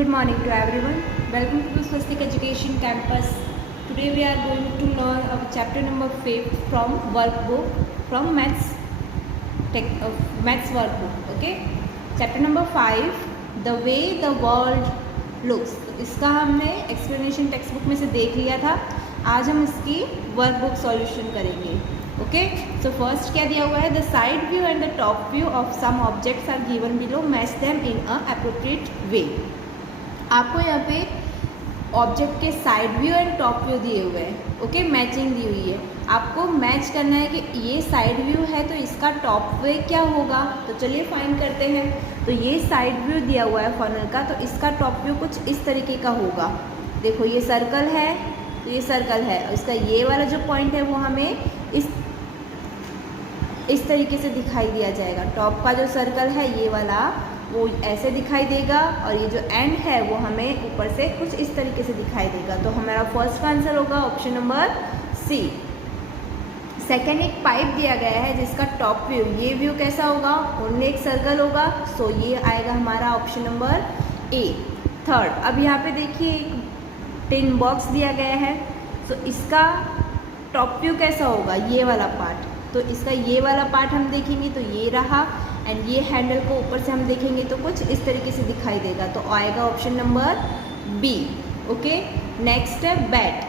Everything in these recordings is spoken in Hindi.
Good morning to everyone. Welcome to Swastik Education Campus. Today we are going to learn our chapter number 5 from workbook from maths workbook. Okay. Chapter number 5, The way the world looks. तो इसका हमने एक्सप्लेनेशन टेक्स्ट बुक में से देख लिया था. आज हम इसकी वर्कबुक सॉल्यूशन करेंगे. ओके. सो फर्स्ट क्या दिया हुआ है, the side view and the top view of some objects are given below, match them in a appropriate way. आपको यहाँ पे ऑब्जेक्ट के side view and top view दिए हुए हैं. ओके. मैचिंग दी हुई है. आपको मैच करना है कि ये साइड व्यू है तो इसका टॉप व्यू क्या होगा. तो चलिए फाइंड करते हैं. तो ये साइड व्यू दिया हुआ है फनल का, तो इसका टॉप व्यू कुछ इस तरीके का होगा. देखो ये सर्कल है, तो ये सर्कल है और इसका ये वाला जो पॉइंट है वो हमें इस तरीके से दिखाई दिया जाएगा. टॉप का जो सर्कल है ये वाला वो ऐसे दिखाई देगा और ये जो एंड है वो हमें ऊपर से कुछ इस तरीके से दिखाई देगा. तो हमारा फर्स्ट आंसर होगा ऑप्शन नंबर सी. सेकेंड, एक पाइप दिया गया है जिसका टॉप व्यू, ये व्यू कैसा होगा, ओनली एक सर्कल होगा. सो ये आएगा हमारा ऑप्शन नंबर ए. थर्ड, अब यहाँ पे देखिए एक टिन बॉक्स दिया गया है. सो इसका टॉप व्यू कैसा होगा, ये वाला पार्ट. तो इसका ये वाला पार्ट हम देखेंगे तो ये रहा, एंड ये हैंडल को ऊपर से हम देखेंगे तो कुछ इस तरीके से दिखाई देगा. तो आएगा option number B. Okay. Next है बैट.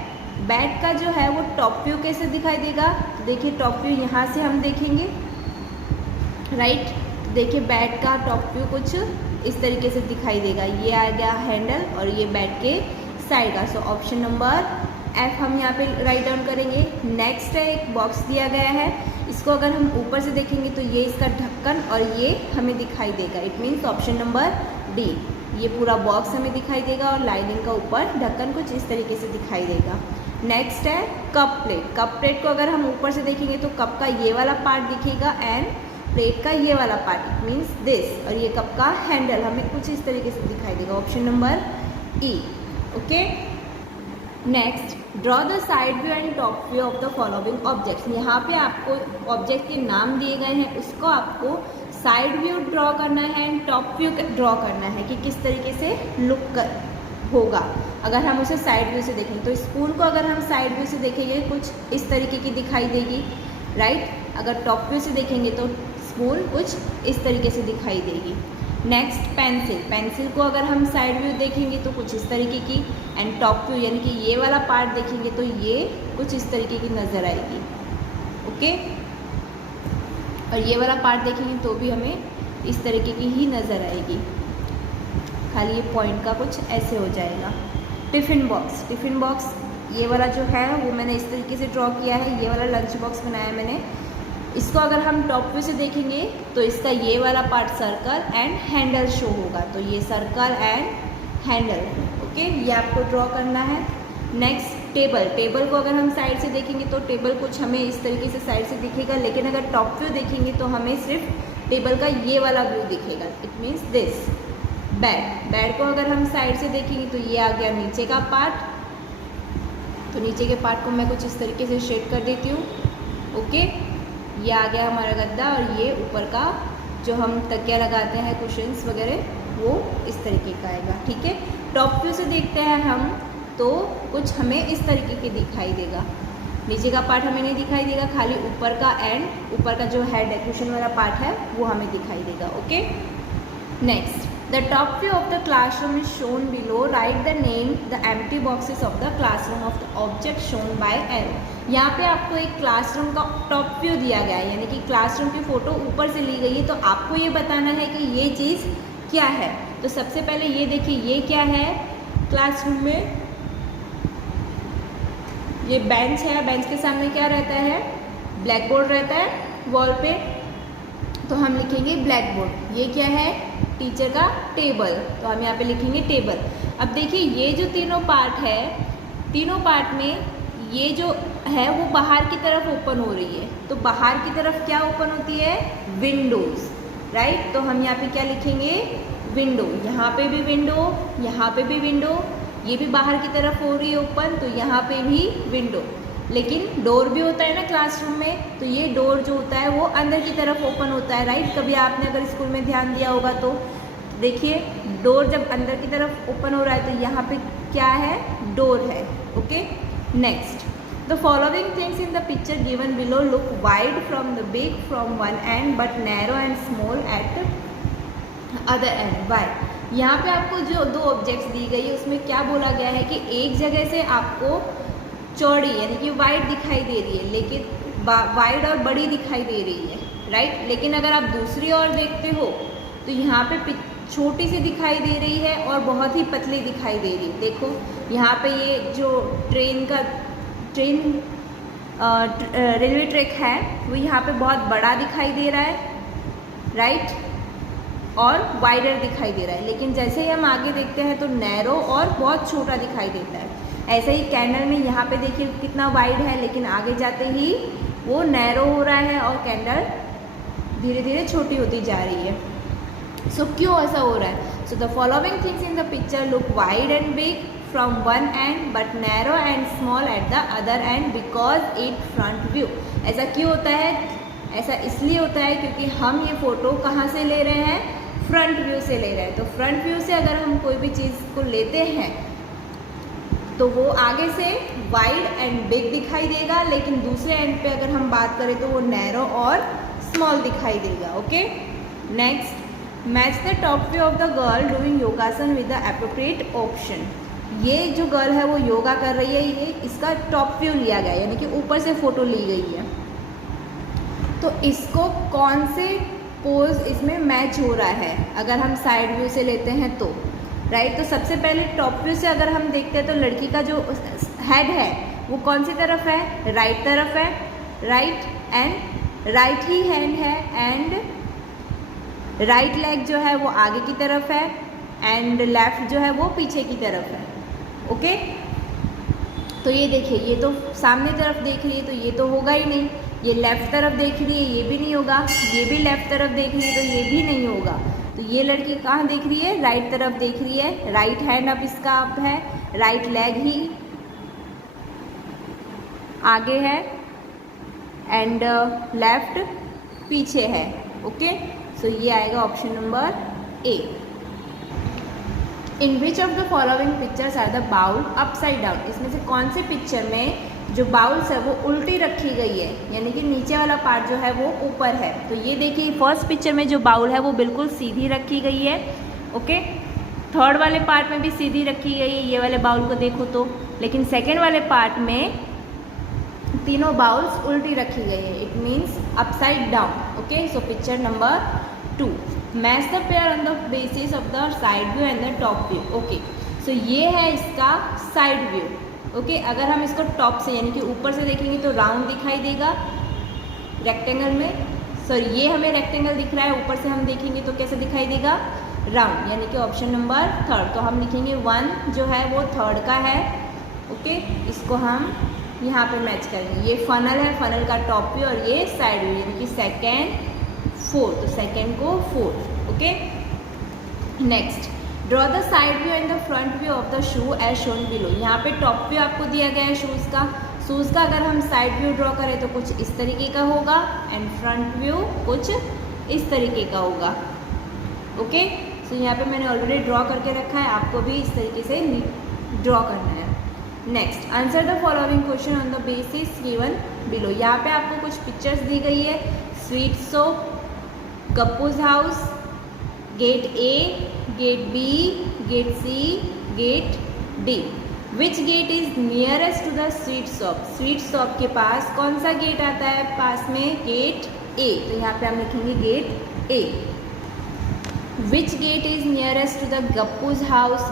बैट का जो है वो टॉप व्यू कैसे दिखाई देगा. देखिए टॉप व्यू यहाँ से हम देखेंगे, राइट. देखिए बैट का टॉप व्यू कुछ इस तरीके से दिखाई देगा. ये आ गया हैंडल और ये बैट के साइड का. सो ऑप्शन नंबर एफ हम यहाँ पे राइट डाउन करेंगे. नेक्स्ट है एक बॉक्स दिया गया है, इसको अगर हम ऊपर से देखेंगे तो ये इसका ढक्कन और ये हमें दिखाई देगा. It means option number D. ये पूरा बॉक्स हमें दिखाई देगा और लाइनिंग का ऊपर ढक्कन कुछ इस तरीके से दिखाई देगा. नेक्स्ट है कप प्लेट. कप प्लेट को अगर हम ऊपर से देखेंगे तो कप का ये वाला पार्ट दिखेगा एंड प्लेट का ये वाला पार्ट, इट मीन्स दिस. और ये कप का हैंडल हमें कुछ इस तरीके से दिखाई देगा. Option number E. Okay. Next, draw the side view and top view of the following objects. यहाँ पे आपको ऑब्जेक्ट के नाम दिए गए हैं, उसको आपको साइड व्यू ड्रॉ करना है एंड टॉप व्यू ड्रॉ करना है कि किस तरीके से लुक होगा अगर हम उसे साइड व्यू से देखेंगे. तो स्पून को अगर हम साइड व्यू से देखेंगे कुछ इस तरीके की दिखाई देगी, राइट. अगर टॉप व्यू से देखेंगे तो स्पून कुछ इस तरीके से दिखाई देगी. Next pencil. पेंसिल को अगर हम साइड व्यू देखेंगे तो कुछ इस तरीके की, एंड टॉप व्यू यानी कि ये वाला पार्ट देखेंगे तो ये कुछ इस तरीके की नज़र आएगी. ओके. और ये वाला पार्ट देखेंगे तो भी हमें इस तरीके की ही नज़र आएगी, खाली ये पॉइंट का कुछ ऐसे हो जाएगा. Tiffin box. टिफ़िन बॉक्स ये वाला जो है वो मैंने इस तरीके से ड्रॉ किया है. ये वाला लंच बॉक्स बनाया मैंने. इसको अगर हम टॉप व्यू से देखेंगे तो इसका ये वाला part circle and handle show होगा. तो ये सर्कल एंड हैंडल. ओके. ये आपको ड्रॉ करना है. Next table. टेबल को अगर हम साइड से देखेंगे तो टेबल कुछ हमें इस तरीके से साइड से दिखेगा, लेकिन अगर टॉप व्यू देखेंगे तो हमें सिर्फ टेबल का ये वाला व्यू दिखेगा. It means this. Bed. Bed को अगर हम साइड से देखेंगे तो ये आ गया नीचे का पार्ट. तो नीचे के पार्ट को मैं कुछ इस तरीके से शेड कर देती हूँ. ओके. ये आ गया हमारा गद्दा और ये ऊपर का जो हम तकिया लगाते हैं कुशन्स वगैरह वो इस तरीके का आएगा. ठीक है. टॉप व्यू से देखते हैं हम तो कुछ हमें इस तरीके के दिखाई देगा. नीचे का पार्ट हमें नहीं दिखाई देगा, खाली ऊपर का एंड ऊपर का जो है डेकोरेशन वाला पार्ट है वो हमें दिखाई देगा. Okay. Next, the top view of the classroom is shown below. Right the name the empty boxes of the classroom of the object shown by arrow. यहाँ पे आपको एक क्लासरूम का टॉप व्यू दिया गया है, यानी कि क्लासरूम की फ़ोटो ऊपर से ली गई है. तो आपको ये बताना है कि ये चीज़ क्या है. तो सबसे पहले ये देखिए ये क्या है. क्लासरूम में ये बेंच है, बेंच के सामने क्या रहता है, ब्लैक बोर्ड रहता है वॉल पे. तो हम लिखेंगे ब्लैक बोर्ड. ये क्या है, टीचर का टेबल. तो हम यहाँ पे लिखेंगे टेबल. अब देखिए ये जो तीनों पार्ट है, तीनों पार्ट में ये जो है वो बाहर की तरफ ओपन हो रही है. तो बाहर की तरफ क्या ओपन होती है, विंडोज़, राइट. तो हम यहाँ पे क्या लिखेंगे, विंडो. यहाँ पे भी विंडो, यहाँ पे भी विंडो. ये भी बाहर की तरफ हो रही है ओपन, तो यहाँ पे भी विंडो. लेकिन डोर भी होता है ना क्लासरूम में, तो ये डोर जो होता है वो अंदर की तरफ ओपन होता है, राइट. कभी आपने अगर स्कूल में ध्यान दिया होगा तो देखिए डोर जब अंदर की तरफ ओपन हो रहा है तो यहाँ पे क्या है, डोर है। Okay, next the following things in the picture given below look wide from the big from one end but narrow and small at other end. Why, यहाँ पे आपको जो दो ऑब्जेक्ट्स दी गई है उसमें क्या बोला गया है कि एक जगह से आपको चौड़ी यानी कि वाइड दिखाई दे रही है, लेकिन वाइड और बड़ी दिखाई दे रही है, राइट। लेकिन अगर आप दूसरी ओर देखते हो तो यहाँ पे छोटी सी दिखाई दे रही है और बहुत ही पतली दिखाई दे रही है। देखो यहाँ पे ये जो रेलवे ट्रैक है वो यहाँ पे बहुत बड़ा दिखाई दे रहा है, राइट, और वाइडर दिखाई दे रहा है। लेकिन जैसे ही हम आगे देखते हैं तो नैरो और बहुत छोटा दिखाई देता है। ऐसे ही कैंडल में यहाँ पे देखिए कितना वाइड है, लेकिन आगे जाते ही वो नैरो हो रहा है और कैंडल धीरे धीरे छोटी होती जा रही है। सो क्यों ऐसा हो रहा है? So the following things in the picture look wide and big from one end but narrow and small at the other and because it front view. ऐसा क्यों होता है? ऐसा इसलिए होता है क्योंकि हम ये फ़ोटो कहाँ से ले रहे हैं? फ्रंट व्यू से ले रहे हैं। तो फ्रंट व्यू से अगर हम कोई भी चीज़ को लेते हैं तो वो आगे से वाइड एंड बिग दिखाई देगा, लेकिन दूसरे एंड पे अगर हम बात करें तो वो नैरो और स्मॉल दिखाई देगा। Okay, next match the top view of the girl doing योगासन विद द एप्रोप्रिएट ऑप्शन। ये जो गर्ल है वो योगा कर रही है, ये इसका टॉप व्यू लिया गया है, यानी कि ऊपर से फ़ोटो ली गई है। तो इसको कौन से पोज इसमें मैच हो रहा है अगर हम साइड व्यू से लेते हैं तो, राइट। तो सबसे पहले टॉप व्यू से अगर हम देखते हैं तो लड़की का जो हेड है वो कौन सी तरफ है? राइट तरफ है, right, and right he hand है, एंड राइट लेग जो है वो आगे की तरफ है, एंड लेफ्ट जो है वो पीछे की तरफ है। ओके, तो ये देखिए ये तो सामने तरफ देख रही है तो ये तो होगा ही नहीं। ये लेफ़्ट तरफ देख रही है, ये भी नहीं होगा। ये भी लेफ़्ट तरफ देख रही है तो ये भी नहीं होगा। तो ये लड़की कहाँ देख रही है? राइट तरफ देख रही है। राइट हैंड अब इसका अप है, राइट लेग ही आगे है, एंड लेफ्ट पीछे है। ओके, सो ये आएगा option number A. In which of the following pictures are the bowl upside down. इसमें से कौन से पिक्चर में जो बाउल्स है वो उल्टी रखी गई है, यानी कि नीचे वाला पार्ट जो है वो ऊपर है। तो ये देखिए फर्स्ट पिक्चर में जो बाउल है वो बिल्कुल सीधी रखी गई है। ओके, थर्ड वाले पार्ट में भी सीधी रखी गई है, ये वाले बाउल को देखो तो। लेकिन सेकेंड वाले पार्ट में तीनों बाउल्स उल्टी रखी गई है, it means upside down. Okay, so picture number 2 match the pair on the basis of the side view and the top view. Okay, so ये है इसका साइड व्यू। ओके, अगर हम इसको टॉप से यानी कि ऊपर से देखेंगे तो राउंड दिखाई देगा रेक्टेंगल में। सॉरी, ये हमें रेक्टेंगल दिख रहा है, ऊपर से हम देखेंगे तो कैसे दिखाई देगा? राउंड, यानी कि ऑप्शन नंबर 3। तो हम लिखेंगे 1 जो है वो थर्ड का है। ओके, इसको हम यहाँ पे मैच करेंगे। ये फनल है, फनल का टॉप व्यू, और ये साइड व्यू यानी कि सेकेंड 4, तो सेकेंड को 4। Okay, next draw the side view and the front view of the shoe as shown below. यहाँ पे टॉप व्यू आपको दिया गया है शूज़ का अगर हम साइड व्यू ड्रॉ करें तो कुछ इस तरीके का होगा, एंड फ्रंट व्यू कुछ इस तरीके का होगा। ओके, सो यहाँ पे मैंने ऑलरेडी ड्रॉ करके रखा है, आपको भी इस तरीके से ड्रॉ करना है। Next answer the following question on the basis given below. यहाँ पे आपको कुछ पिक्चर्स दी गई है, sweet shop, Gappu's house, gate A, gate B, gate C, gate D. Which gate is nearest to the sweet shop. Sweet shop के पास कौन सा गेट आता है पास में? गेट ए, तो यहाँ पे हम लिखेंगे gate A. Which gate is nearest to the Gappu's house.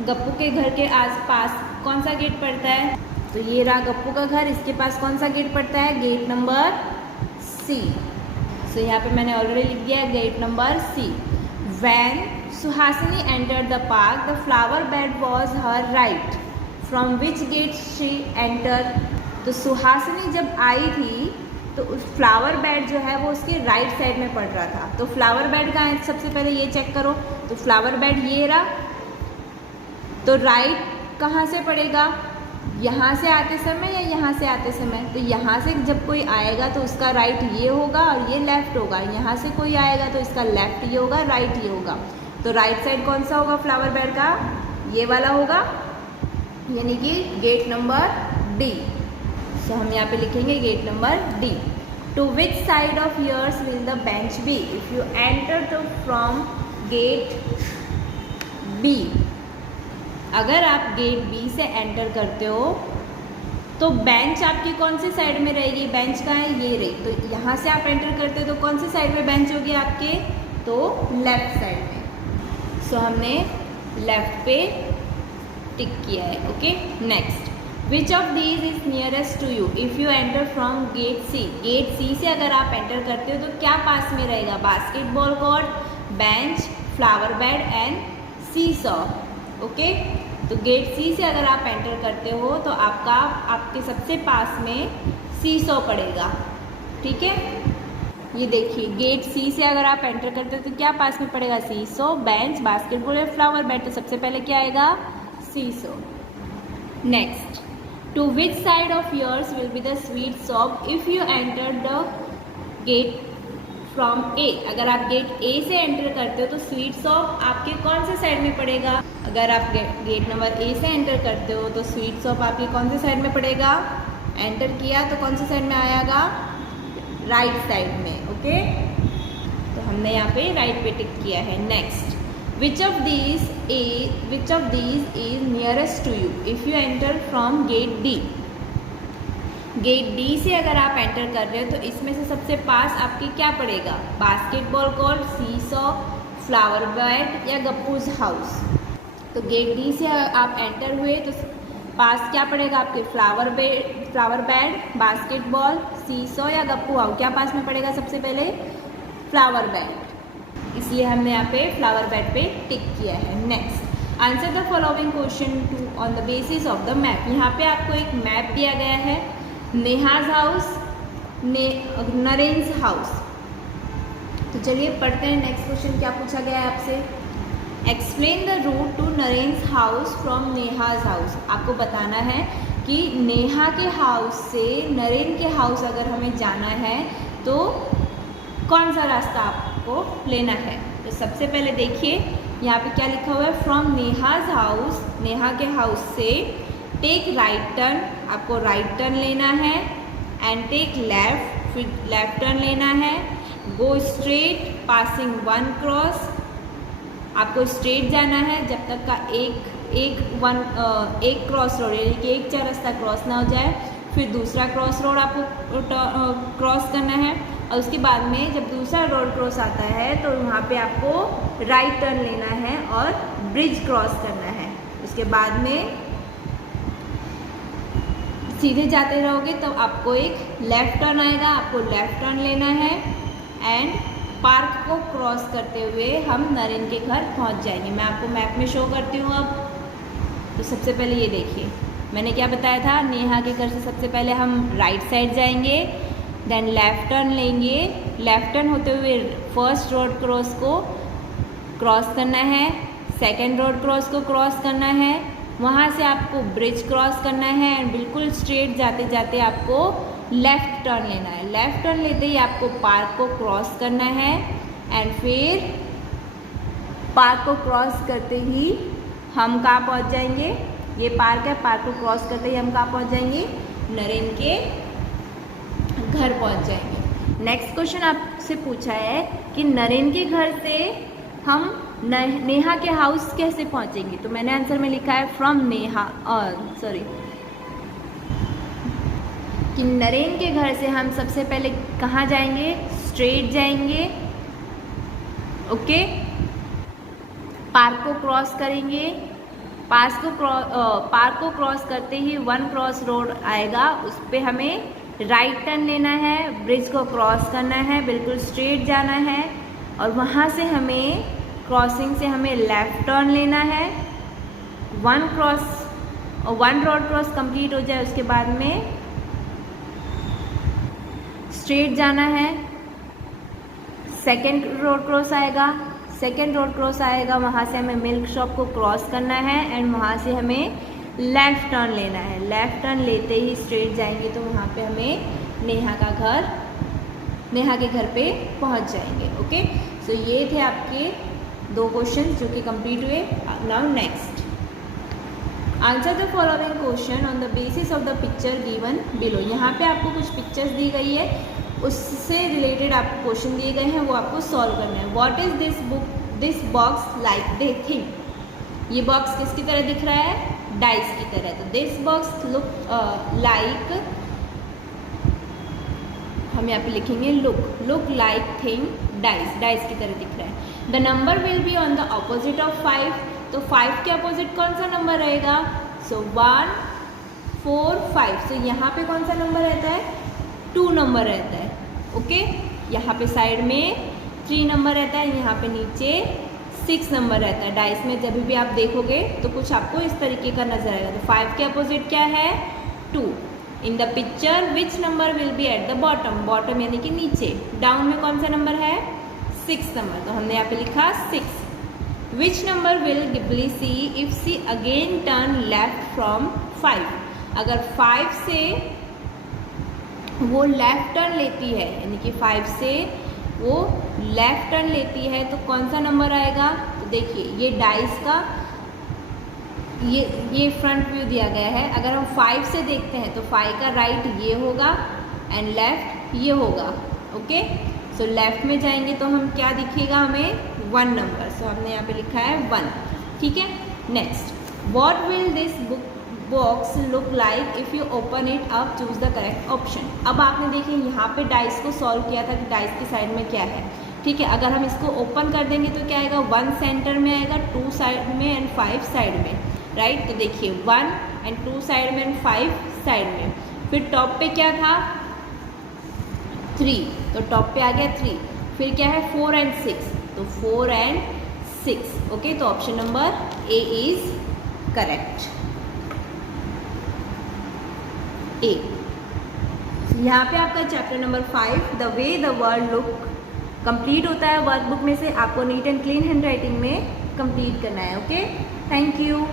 Gappu के घर के आसपास कौन सा गेट पड़ता है? तो ये रहा गप्पू का घर, इसके पास कौन सा गेट पड़ता है? गेट नंबर सी। सो यहाँ पे मैंने ऑलरेडी लिख दिया है gate number C. When Suhasini entered the park, the flower bed was her right. From which gate she entered? तो सुहासिनी जब आई थी तो उस फ्लावर बेड जो है वो उसके राइट साइड में पड़ रहा था। तो फ्लावर बेड कहाँ है? सबसे पहले ये चेक करो, तो फ्लावर बेड ये रहा, तो राइट कहाँ से पड़ेगा? यहाँ से आते समय या यहाँ से आते समय? तो यहाँ से जब कोई आएगा तो उसका राइट ये होगा और ये लेफ़्ट होगा। यहाँ से कोई आएगा तो इसका लेफ़्ट ये होगा, राइट ये होगा। तो राइट साइड कौन सा होगा फ्लावर बेड का? ये वाला होगा, यानी कि गेट नंबर डी। सो हम यहाँ पे लिखेंगे gate number D. To which side of yours will the bench be if you enter to from gate B. अगर आप गेट बी से एंटर करते हो तो बेंच आपकी कौन सी साइड में रहेगी? बेंच कहाँ है? ये रही। तो यहाँ से आप एंटर करते हो तो कौन सी साइड में बेंच होगी आपके? तो लेफ्ट साइड में। सो हमने लेफ्ट पे टिक किया है। Okay, next, which of these is nearest to you if you enter from gate C. Gate C से अगर आप एंटर करते हो तो क्या पास में रहेगा? Basketball court, bench, flower bed and seesaw. Okay, तो गेट सी से अगर आप एंटर करते हो तो आपके सबसे पास में सी सॉ पड़ेगा। ठीक है, ये देखिए, गेट सी से अगर आप एंटर करते हो तो क्या पास में पड़ेगा? सी सॉ, बेंच, बास्केटबॉल या फ्लावर बेड। तो सबसे पहले क्या आएगा? Seesaw. Next, to which side of yours will be the sweet shop if you enter the gate from A. अगर आप गेट ए से एंटर करते हो तो स्वीट शॉप आपके कौन से साइड में पड़ेगा? अगर आप गेट नंबर ए से एंटर करते हो तो स्वीट शॉप आपकी कौन से साइड में पड़ेगा? एंटर किया तो कौन से साइड में आएगा? राइट साइड में। ओके, तो हमने यहाँ पे राइट पे टिक किया है। Next, which of these is nearest to you if you enter from gate D. Gate D से अगर आप एंटर कर रहे हो तो इसमें से सबसे पास आपके क्या पड़ेगा? बास्केटबॉल कोर्ट, सी सॉ, फ्लावर बेड या गप्पूज हाउस। तो गेट डी से आप एंटर हुए तो पास क्या पड़ेगा आपके? फ्लावर बेड, बास्केटबॉल, सी सॉ या गप्पू हाउस। क्या पास में पड़ेगा? सबसे पहले फ्लावर बेड, इसलिए हमने यहाँ पे फ्लावर बेड पे टिक किया है। Next, answer the following question on the basis of the map. यहाँ पे आपको एक मैप दिया गया है, नेहाज हाउस, नरेंस हाउस। तो चलिए पढ़ते हैं नेक्स्ट क्वेश्चन क्या पूछा गया है आपसे। Explain the route to Naren's house from Neha's house. आपको बताना है कि नेहा के हाउस से नरेन के हाउस अगर हमें जाना है तो कौन सा रास्ता आपको लेना है। तो सबसे पहले देखिए यहाँ पे क्या लिखा हुआ है, फ्रॉम नेहाज हाउस, नेहा के हाउस से टेक राइट टर्न, आपको राइट टर्न लेना है, एंड टेक लेफ्ट, फिर लेफ्ट टर्न लेना है, go straight passing one cross, आपको स्ट्रेट जाना है जब तक का एक क्रॉस रोड यानी कि एक चौरास्ता क्रॉस ना हो जाए, फिर दूसरा क्रॉस रोड आपको क्रॉस करना है, और उसके बाद में जब दूसरा रोड क्रॉस आता है तो वहाँ पे आपको राइट टर्न लेना है और ब्रिज क्रॉस करना है। उसके बाद में सीधे जाते रहोगे तो आपको एक लेफ़्ट टर्न आएगा, आपको लेफ़्ट टर्न लेना है, एंड पार्क को क्रॉस करते हुए हम नरेन के घर पहुंच जाएंगे। मैं आपको मैप में शो करती हूँ अब। तो सबसे पहले ये देखिए, मैंने क्या बताया था, नेहा के घर से सबसे पहले हम राइट साइड जाएंगे, देन लेफ़्ट टर्न लेंगे, लेफ़्ट टर्न होते हुए फर्स्ट रोड क्रॉस को क्रॉस करना है, सेकेंड रोड क्रॉस को क्रॉस करना है, वहाँ से आपको ब्रिज क्रॉस करना है, एंड बिल्कुल स्ट्रेट जाते जाते आपको लेफ़्ट टर्न लेना है। लेफ़्ट टर्न लेते ही आपको पार्क को क्रॉस करना है, एंड फिर पार्क को क्रॉस करते ही हम कहाँ पहुँच जाएंगे, ये पार्क है, पार्क को क्रॉस करते ही हम कहाँ पहुँच जाएंगे, नरेन के घर पहुँच जाएंगे। नेक्स्ट क्वेश्चन आपसे पूछा है कि नरेन के घर से हम नेहा के हाउस कैसे पहुँचेंगे। तो मैंने आंसर में लिखा है फ्रॉम नेहा, कि नरेन के घर से हम सबसे पहले कहाँ जाएंगे, स्ट्रेट जाएंगे, ओके, पार्क को क्रॉस करेंगे, पार्क को क्रॉस करते ही वन क्रॉस रोड आएगा, उस पर हमें राइट टर्न लेना है, ब्रिज को क्रॉस करना है, बिल्कुल स्ट्रेट जाना है, और वहाँ से हमें क्रॉसिंग से हमें लेफ़्ट टर्न लेना है, वन रोड क्रॉस कंप्लीट हो जाए उसके बाद में स्ट्रेट जाना है, सेकेंड रोड क्रॉस आएगा, वहाँ से हमें मिल्क शॉप को क्रॉस करना है, एंड वहाँ से हमें लेफ़्ट टर्न लेना है। लेफ़्ट टर्न लेते ही स्ट्रेट जाएंगे तो वहाँ पे हमें नेहा के घर पे पहुँच जाएंगे। ओके, सो ये थे आपके 2 क्वेश्चन जो कि कंप्लीट हुए। Now next, answer the following question on the basis of the picture given below. यहाँ पे आपको कुछ पिक्चर्स दी गई है, उससे रिलेटेड आपको क्वेश्चन दिए गए हैं, वो आपको सॉल्व करना है। What is this box like they think. ये बॉक्स किसकी तरह दिख रहा है? डाइस की तरह। तो दिस बॉक्स लुक लाइक, हम यहाँ पे लिखेंगे look like thing dice, dice की तरह दिख रहा है। The number will be on the opposite of 5, तो 5 के अपोजिट कौन सा नंबर रहेगा? सो 1 4 5, तो यहाँ पे कौन सा नंबर रहता है? 2 नंबर रहता है। ओके, यहाँ पे साइड में 3 नंबर रहता है, यहाँ पे नीचे 6 नंबर रहता है। डाइस में जब भी आप देखोगे तो कुछ आपको इस तरीके का नजर आएगा। तो 5 के अपोजिट क्या है? 2। इन the picture which number will be at the bottom, bottom यानी कि नीचे। डाउन में कौन सा नंबर है? 6 नंबर, तो हमने यहाँ पे लिखा 6। विच नंबर विल गिबली see if she again turn left from 5, अगर 5 से वो लेफ्ट टर्न लेती है, यानी कि 5 से वो लेफ्ट टर्न लेती है, तो कौन सा नंबर आएगा? तो देखिए ये डाइस का ये फ्रंट व्यू दिया गया है। अगर हम 5 से देखते हैं तो 5 का राइट ये होगा एंड लेफ्ट ये होगा। ओके, सो लेफ्ट में जाएंगे तो हम क्या दिखेगा हमें? 1 नंबर। सो हमने यहाँ पे लिखा है 1। ठीक है, next, what will this box look like if you open it up, choose the correct option. अब आपने देखिए यहाँ पे डाइस को सॉल्व किया था कि डाइस की साइड में क्या है। ठीक है, अगर हम इसको ओपन कर देंगे तो क्या आएगा? 1 सेंटर में आएगा, 2 साइड में एंड 5 साइड में, राइट। तो देखिए 1 एंड 2 साइड में एंड 5 साइड में। फिर टॉप पे क्या था? 3, तो टॉप पे आ गया 3। फिर क्या है? 4 एंड 6, तो 4 एंड 6। ओके, तो option number A is correct. ए, यहाँ पे आपका chapter number 5 the way the world look complete होता है। वर्कबुक में से आपको neat and clean handwriting में कंप्लीट करना है। Okay, thank you.